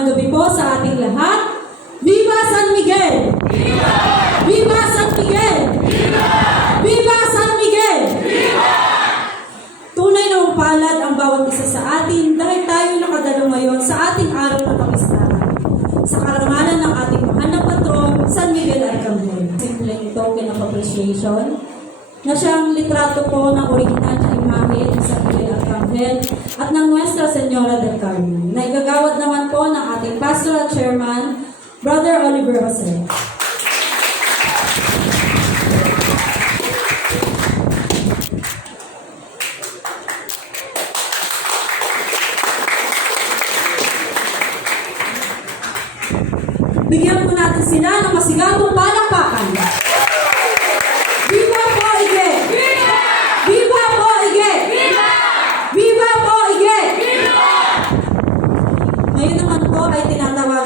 Magandang gabi po sa ating lahat. Viva San Miguel! Viva! Viva San Miguel! Viva! Viva San Miguel! Viva! Tunay na mapalad ang bawat isa sa atin dahil tayo nakadalo ngayon sa ating araw ng kamistahan. Sa karangalan ng ating mahal na patron, San Miguel Arcangel. Simpleng token of appreciation na siyang litrato po ng original na imahe ng San Miguel Arcangel at ng Nuestra Senora del Carmen ating pastoral chairman, Brother Oliver Jose. Bigyan po natin sila ng masigabong palakpakan. Ngayon naman po ay tinatawagan